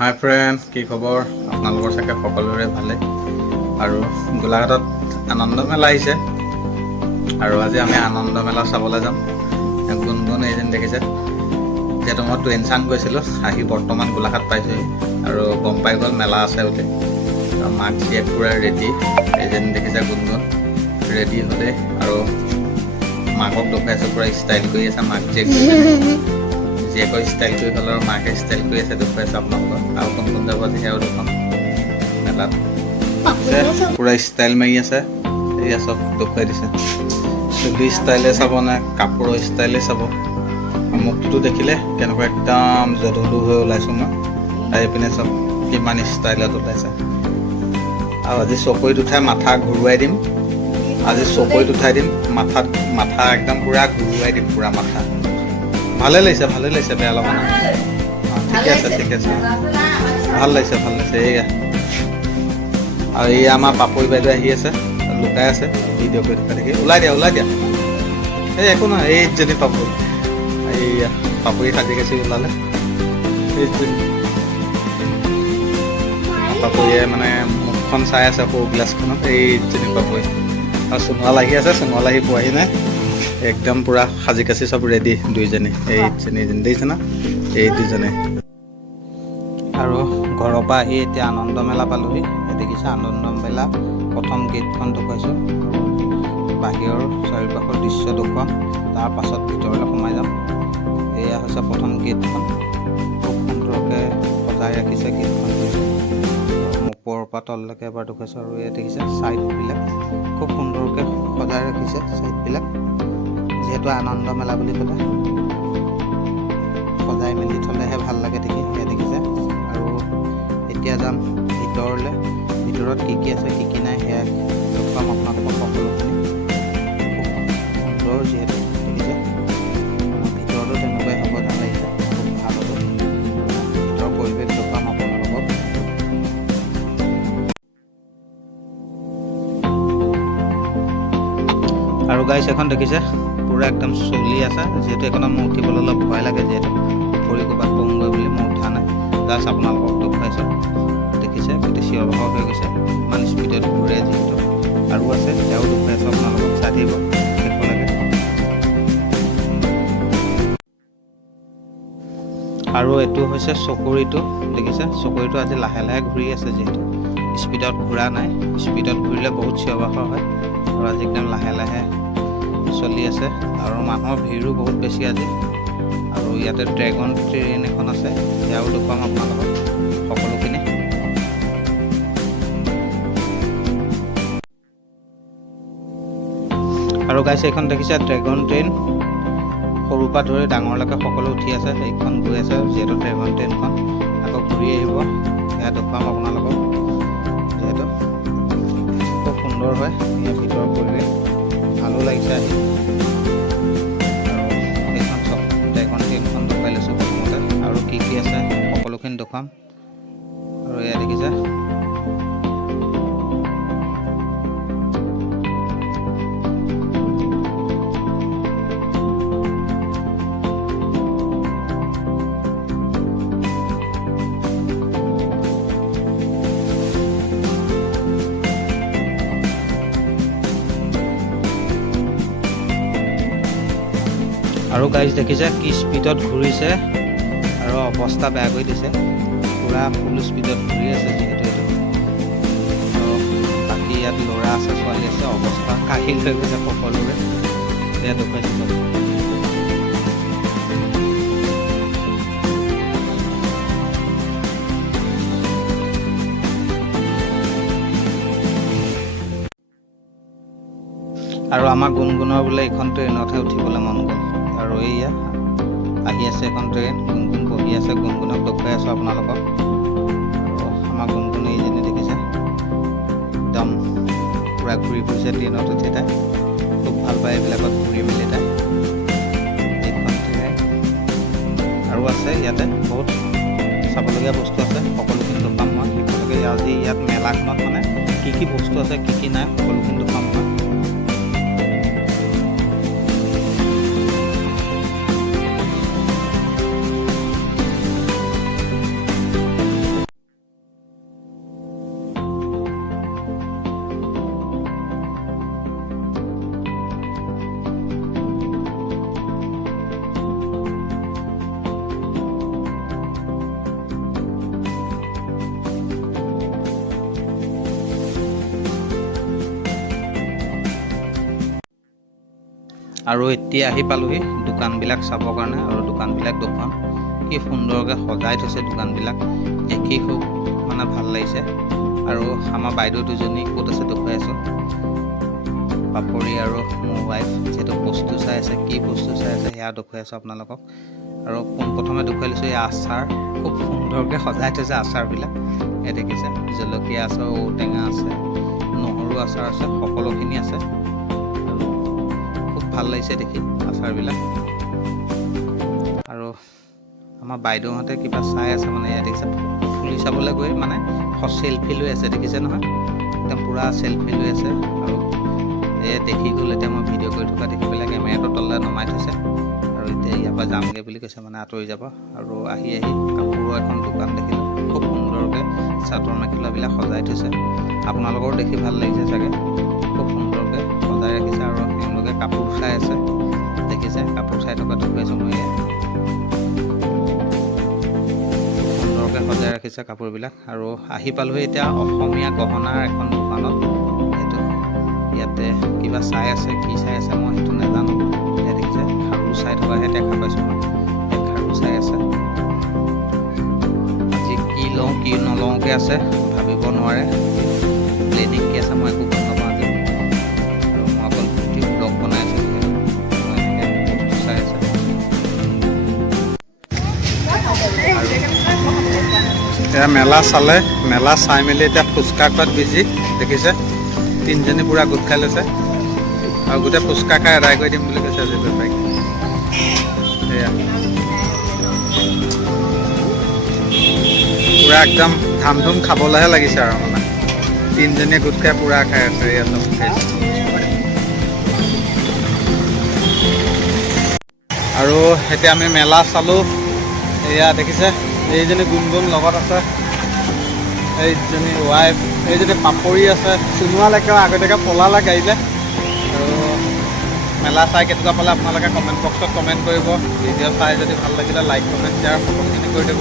হাই friend কি খবৰ? আপোনালোকৰ চাগে সকলোৰে ভালে আৰু গোলাঘাটত আনন্দ মেলা আহিছে। আৰু আজি আমি আনন্দ মেলা চাবলৈ যাম। গুণগুণ এইজন দেখিছে। যিহেতু মই টুৱেনচাং গৈছিলোঁ, আহি বৰ্তমান গোলাঘাট পাইছোঁহি। আৰু গম পাই গ'ল মেলা আছে বুলি। মাক জীয়েক পূৰা ৰেডি এইজন দেখিছে গুণগুণ। ৰেডি হ'লে আৰু মাকক দেখুৱাইছোঁ, পূৰা ষ্টাইল কৰি আছে মাক জীয়েক। জীয়েকৰ ষ্টাইল কৰি আৰু মাকে ষ্টাইল কৰি আছে দেখুৱাইছে আপোনালোকক আৰু কোন কোন যাব সেয়াও দেখুৱাম। মেলাত। আছে, পূৰা ষ্টাইল মাৰি আছে। এয়া চব দেখুৱাই দিছে। চুলি ষ্টাইলে চাব নে কাপোৰৰ ষ্টাইলে চাব? আৰু মুখটো দেখিলে কেনেকুৱা একদম জধলু হৈ ওলাইছোঁ মই। আহি পিনে চব কিমান ষ্টাইলত ওলাইছে। আৰু আজি চকৰিত উঠাই মাথা ঘূৰুৱাই দিম। আজি চকৰিত উঠাই দিম। মাথাত মাথা একদম পূৰা ঘূৰুৱাই দিম পূৰা মাথা। ভালে লাগিছে ভালে লাগিছে বেয়া লগা নাই। ঠিকে আছে ঠিকে আছে। ভাল লাগিছে। ভাল লাগিছে এইয়া। আৰু এই আমাৰ পাপৰি বাইদেউ আহি আছে লুকাই আছে ভিডিঅ' কৰি থকা দেখি। ওলাই দিয়া ওলাই দিয়া। এই একো নহয় এইজনী পাপৰি এইয়া পাপৰি সাজি কাচি ওলালে। পাপৰিয়ে মানে মুখখন চাই আছে সৰু গ্লাছখনত এইজনী পাপৰি। আৰু সোণোৱাল আহি আছে সোণোৱাল আহি পোৱাহি নাই। একদম পূৰা সাজি কাচি চব ৰেডি দুইজনী। দেখিছে না? এই দুজনী আৰু ঘৰৰ পৰা আহি এতিয়া আনন্দ মেলা পালোহি। দেখিছে আনন্দ মেলা প্ৰথম গেটখন দেখুৱাইছোঁ বাহিৰৰ চাৰিওপাশৰ দৃশ্য দেখুৱাম। তাৰ পাছত ভিতৰলৈ সোমাই যাম। এয়া হৈছে প্ৰথম গেটখন। খুব সুন্দৰকৈ সজাই ৰাখিছে গেটখন। ওপৰৰ পৰা তললৈকে এবাৰ দেখুৱাইছোঁ আৰু ইয়াত দেখিছে ছাইডবিলাক খুব সুন্দৰকৈ সজাই ৰাখিছে ছাইডবিলাক যিহেতু আনন্দ মেলা বুলি ক'লে। সজাই মেলি থ'লেহে ভাল লাগে দেখি সেয়া দেখিছে আৰু এতিয়া যাম ভিতৰলৈ। ভিতৰত কি কি আছে কি কি নাই সেয়া দেখুৱাম আপোনালোকক সকলোখিনি। সুন্দৰ যিহেতু দেখিছে ভিতৰতো তেনেকুৱাই হ'ব লাগিছে খুব ভাল হ'ব। ভিতৰৰ পৰিৱেশ দেখুৱাম আপোনালোকক। আৰু গাইছ এখন দেখিছে। পূৰা একদম চলি আছে। যিহেতু এইখনত মোৰ উঠিবলৈ অলপ ভয় লাগে, যিহেতু ভৰি ক'ৰবাত পংগৈ বুলি মই উঠা নাই। জাষ্ট আপোনালোকক দেখুৱাইছোঁ দেখিছে গোটেই চিঞৰ বাখৰ হৈ গৈছে। ইমান স্পীডত ঘূৰে যিহেতু। আৰু আছে সেয়াও দেখুৱাইছোঁ আপোনালোকক চাই থাকিব। আৰু এইটো হৈছে চকৰিটো, দেখিছে? চকৰিটো আজি লাহে লাহে ঘূৰি আছে যিহেতু। স্পীডত ঘূৰা নাই। স্পীডত ঘূৰিলে বহুত চিঞৰ বাখৰ হয়। আৰু আজি একদম লাহে লাহে চলি আছে আৰু মানুহৰ ভিৰো বহুত বেছি আজি। আৰু ইয়াতে ড্ৰেগন ট্ৰেইন এখন আছে সেয়াও দেখুৱাম আপোনালোকক সকলোখিনি। আৰু গাইছে এইখন দেখিছে ড্ৰেগন ট্ৰেইন। সৰুৰ পৰা ধৰি ডাঙৰলৈকে সকলো উঠি আছে সেইখন গৈ আছে যিহেতু ড্ৰেগন ট্ৰেইনখন আকৌ ঘূৰি আহিব। সেয়া দেখুৱাম আপোনালোকক যিহেতু খুব সুন্দৰ হয় ইয়াৰ ভিতৰৰ পৰিৱেশ। লাগিছে আহি। এইখন ড্ৰেগন ট্ৰেইনখন দেখুৱাই লৈছোঁ প্ৰথমতে। আৰু কি কি আছে সকলোখিনি দেখুৱাম। আৰু এয়া দেখিছে। আৰু গাইজ দেখিছে কি স্পীডত ঘূৰিছে? আৰু অৱস্থা বেয়া কৰি দিছে। পূৰা ফুল স্পীডত ঘূৰি আছে যিহেতু এইটো। বাকী ইয়াত ল'ৰা আছে ছোৱালী আছে অৱস্থা কাহিল হৈ গৈছে সকলোৰে। দেখুৱাইছোঁ চব। আৰু আমাৰ গুণগুণৰ বোলে এইখন ট্ৰেইনতহে উঠিবলৈ মন গ'ল। আৰু এইয়া আহি আছে এখন ট্ৰেইন। গুণগুণ বহি আছে গুণগুণক দেখুৱাই আছোঁ আপোনালোকক। আমাৰ গুণগুণ এইজনী দেখিছে। একদম পূৰা ঘূৰি ফুৰিছে ট্ৰেইনত উঠি তাই। খুব ভালো পায় এইবিলাকত ঘূৰি মেলি তাই। এইখন ট্ৰেইন আৰু আছে ইয়াতে বহুত চাবলগীয়া বস্তু আছে। সকলোখিনি দেখুৱাম মই। শেষলৈকে আজি ইয়াত মেলাখনত মানে কি কি বস্তু আছে, কি কি নাই, সকলোখিনি আৰু এতিয়া আহি পালোহি দোকানবিলাক চাবৰ কাৰণে আৰু দোকানবিলাক দেখুৱাম। কি সুন্দৰকৈ সজাই থৈছে দোকানবিলাক। দেখি খুব মানে ভাল লাগিছে। আৰু আমাৰ বাইদেউ দুজনী ক'ত আছে দেখুৱাই আছোঁ। পাপৰি আৰু মোৰ ৱাইফ যিহেতু বস্তু চাই আছে কি বস্তু চাই আছে সেয়া দেখুৱাই আছোঁ আপোনালোকক। আৰু পোনপ্ৰথমে দেখুৱাই লৈছোঁ এই আচাৰ। খুব সুন্দৰকৈ সজাই থৈছে আচাৰবিলাক। এই দেখিছে জলকীয়া আছে ঔটেঙা আছে নহৰু আচাৰ আছে সকলোখিনি আছে। ভাল লাগিছে দেখি আচাৰবিলাক। আৰু আমাৰ বাইদেউহঁতে কিবা চাই আছে মানে ইয়াত দেখিছে ফুলি চাবলৈ গৈ মানে চেলফি লৈ আছে দেখিছে নহয়? একদম পূৰা চেলফি লৈ আছে। আৰু এই দেখি গ'ল এতিয়া মই ভিডিঅ' কৰি থকা দেখি পেলাই কেমেৰাটো তললৈ নমাই থৈছে। আৰু এতিয়া ইয়াৰ পৰা যামগৈ বুলি কৈছে মানে আঁতৰি যাব। আৰু আহি আহি কাপোৰৰ এখন দোকান দেখিলোঁ খুব সুন্দৰকৈ চাদৰ মেখেলাবিলাক সজাই থৈছে। আপোনালোকৰো দেখি ভাল লাগিছে চাগে। খুব সুন্দৰকৈ সজাই ৰাখিছে আৰু তেওঁলোকে কাপোৰ চাই আছে। দেখিছে কাপোৰ চাই থকা মই ইয়াত সুন্দৰকৈ সজাই ৰাখিছে কাপোৰবিলাক আৰু আহি পালোহি এতিয়া অসমীয়া গহনাৰ এখন দোকানত। সেইটো ইয়াতে কিবা চাই আছে কি চাই আছে মই সেইটো নাজানো। এতিয়া দেখিছে খাৰু চাই থকাহে দেখা পাইছোঁ মই। খাৰু চাই আছে। আজি কি লওঁ কি নলওঁকৈ আছে ভাবিব নোৱাৰে। প্লেনিং কি আছে মই একো এতিয়া মেলা চালে, মেলা চাই মেলি এতিয়া ফুচকা খোৱাত বিজি, দেখিছে? তিনিজনী পূৰা গোট খাই লৈছে। আৰু গোটেই ফুচকা খাই আদায় কৰি দিম বুলি কৈছে আজি বেপাৰীক। সেয়া। পূৰা একদম ধাম ধুম খাবলৈহে লাগিছে আৰু মানে। তিনিজনীয়ে গোট খাই পূৰা খাই আছে এয়া চব খাইছে আৰু এতিয়া আমি মেলা চালোঁ। এয়া দেখিছে? এইজনী গুণগুণ লগত আছে। এইজনী ৱাইফ এইজনী পাপৰি আছে। চুনুৱালৈকে আগতীয়াকৈ পলালে গাড়ীলৈ। আৰু মেলা চাই কেনেকুৱা পালে আপোনালোকে কমেণ্ট বক্সত কমেণ্ট কৰিব। ভিডিঅ' চাই যদি ভালো লাগিলে লাইক কমেণ্ট শ্বেয়াৰ সকলোখিনি কৰি দিব।